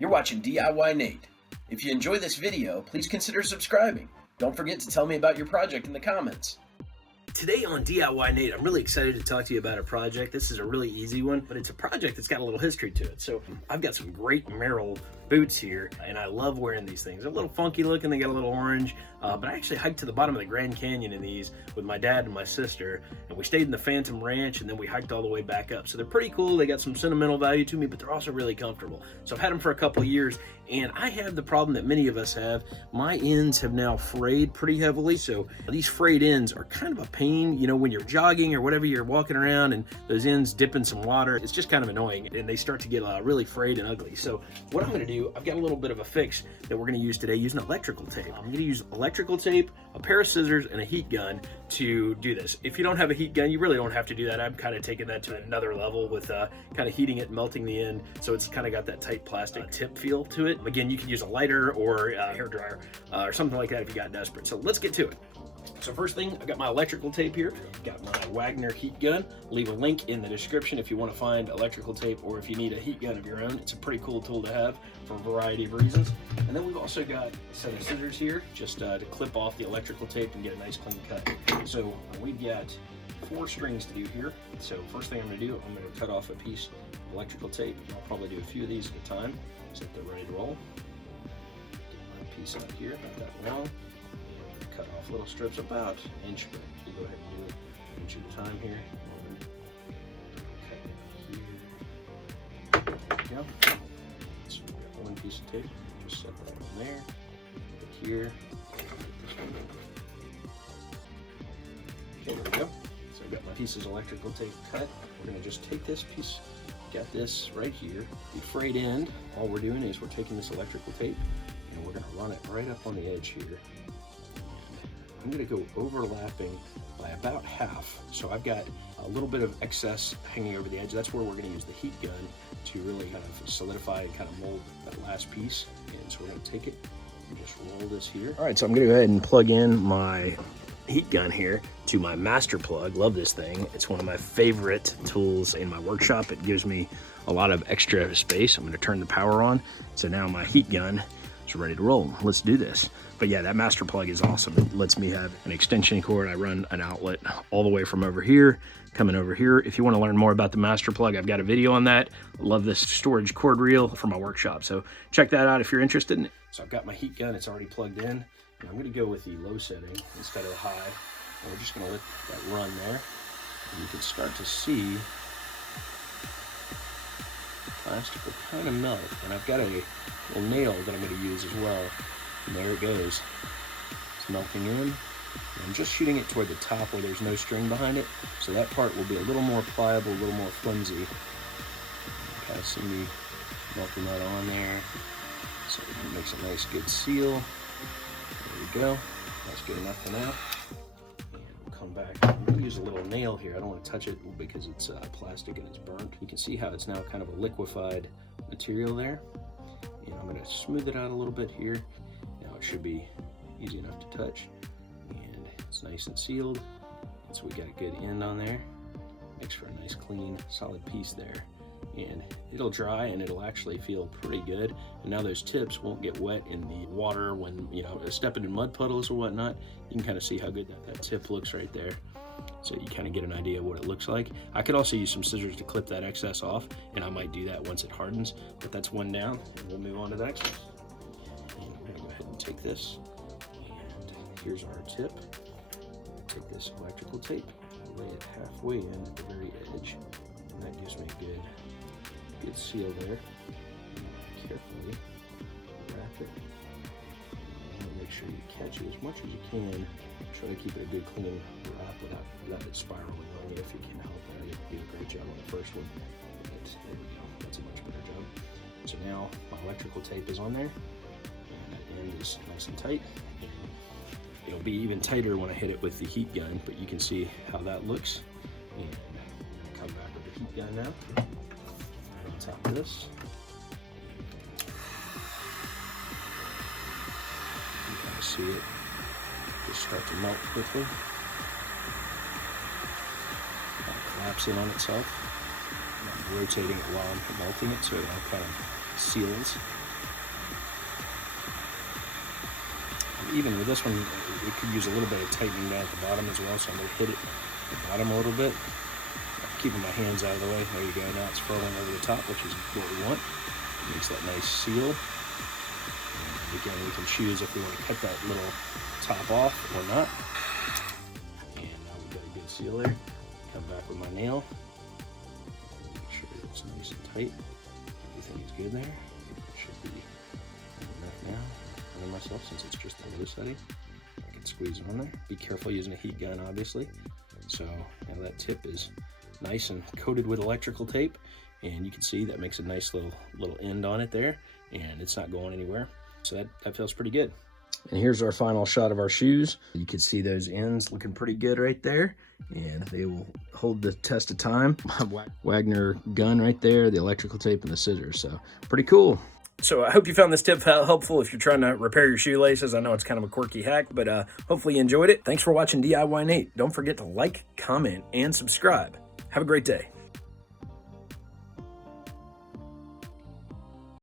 You're watching DIYNate. If you enjoy this video, please consider subscribing. Don't forget to tell me about your project in the comments. Today on DIYNate, I'm really excited to talk to you about a project. This is a really easy one, but it's a project that's got a little history to it. So I've got some great Merrell boots here, and I love wearing these things. They're a little funky looking, they got a little orange, but I actually hiked to the bottom of the Grand Canyon in these with my dad and my sister, and we stayed in the Phantom Ranch, and then we hiked all the way back up. So they're pretty cool, they got some sentimental value to me, but they're also really comfortable. So I've had them for a couple of years, and I have the problem that many of us have. My ends have now frayed pretty heavily, so these frayed ends are kind of a pain, you know, when you're jogging or whatever, you're walking around and those ends dip in some water. It's just kind of annoying, and they start to get really frayed and ugly. So what I'm gonna do, I've got a little bit of a fix that we're gonna use today using electrical tape. I'm gonna use electrical tape, a pair of scissors, and a heat gun to do this. If you don't have a heat gun, you really don't have to do that. I'm kind of taking that to another level with kind of heating it and melting the end, so it's kind of got that tight plastic tip feel to it. Again, you can use a lighter or a hair dryer or something like that if you got desperate. So let's get to it. So first thing, I've got my electrical tape here. Got my Wagner heat gun. Leave a link in the description if you want to find electrical tape or if you need a heat gun of your own. It's a pretty cool tool to have for a variety of reasons. And then we've also got a set of scissors here just to clip off the electrical tape and get a nice clean cut. So we've got 4 strings to do here. So first thing I'm going to do, I'm going to cut off a piece of electrical tape. I'll probably do a few of these at a time so that they're ready to roll. Get my piece out here, not that long. Cut off little strips about an inch, but you go ahead and do it an inch at a time here. Cut here. There we go. So we got one piece of tape. Just set that on there. Put here. Okay, there we go. So I've got my pieces of electrical tape cut. We're going to just take this piece. Got this right here. The frayed end. All we're doing is we're taking this electrical tape and we're going to run it right up on the edge here. I'm going to go overlapping by about half. So I've got a little bit of excess hanging over the edge. That's where we're going to use the heat gun to really kind of solidify and kind of mold that last piece. And so we're going to take it and just roll this here. All right, so I'm going to go ahead and plug in my heat gun here to my MasterPlug. Love this thing. It's one of my favorite tools in my workshop. It gives me a lot of extra space. I'm going to turn the power on. So now my heat gun is ready to roll. Let's do this. But yeah, that MasterPlug is awesome. It lets me have an extension cord. I run an outlet all the way from over here, coming over here. If you want to learn more about the MasterPlug, I've got a video on that. I love this storage cord reel for my workshop. So check that out if you're interested in it. So I've got my heat gun. It's already plugged in. And I'm going to go with the low setting instead of the high. And we're just going to let that run there. And you can start to see the plastic will kind of melt. And I've got a little nail that I'm going to use as well. And there it goes. It's melting in. And I'm just shooting it toward the top where there's no string behind it. So that part will be a little more pliable, a little more flimsy. Kind of see me melting that on there. So it makes a nice good seal. There we go. That's good enough for now. And we'll come back. I'm going to use a little nail here. I don't want to touch it because it's plastic and it's burnt. You can see how it's now kind of a liquefied material there. And I'm going to smooth it out a little bit here. Now it should be easy enough to touch. And it's nice and sealed. And so we got a good end on there. Makes for a nice clean solid piece there. And it'll dry and it'll actually feel pretty good. And now those tips won't get wet in the water when, you know, stepping in mud puddles or whatnot. You can kind of see how good that tip looks right there. So you kind of get an idea of what it looks like. I could also use some scissors to clip that excess off, and I might do that once it hardens, but that's one down, and we'll move on to the next one. And we're gonna go ahead and take this, and here's our tip. Take this electrical tape, lay it halfway in at the very edge, and that gives me a good seal there. Carefully wrap it. And make sure you catch it as much as you can. Try to keep it a good clean wrap without it spiraling on you if you can help it. I didn't do a great job on the first one, but there we go. That's a much better job. So now my electrical tape is on there, and that end is nice and tight. And it'll be even tighter when I hit it with the heat gun, but you can see how that looks. And I'm gonna come back with the heat gun now. Right on top of this. You can kind of see it just start to melt quickly. Kind of collapse in on itself. And I'm rotating it while I'm melting it so it all kind of seals. even with this one, it could use a little bit of tightening down at the bottom as well, so I'm going to hit it at the bottom a little bit. Keeping my hands out of the way. There you go. Now it's furling over the top, which is what we want. Makes that nice seal. And again, we can choose if we want to cut that little top off or not. And now we've got a good seal there. Come back with my nail. Make sure it's nice and tight. Everything is good there. Should be enough now. For myself, since it's just a low setting, I can squeeze on there. Be careful using a heat gun, obviously. So now that tip is nice and coated with electrical tape, and you can see that makes a nice little end on it there, and it's not going anywhere. So that feels pretty good. And here's our final shot of our shoes. You can see those ends looking pretty good right there, and they will hold the test of time. Wagner gun right there, the electrical tape and the scissors, so pretty cool. So I hope you found this tip helpful if you're trying to repair your shoelaces. I know it's kind of a quirky hack, but hopefully you enjoyed it. Thanks for watching DIYNate. Don't forget to like, comment, and subscribe. Have a great day.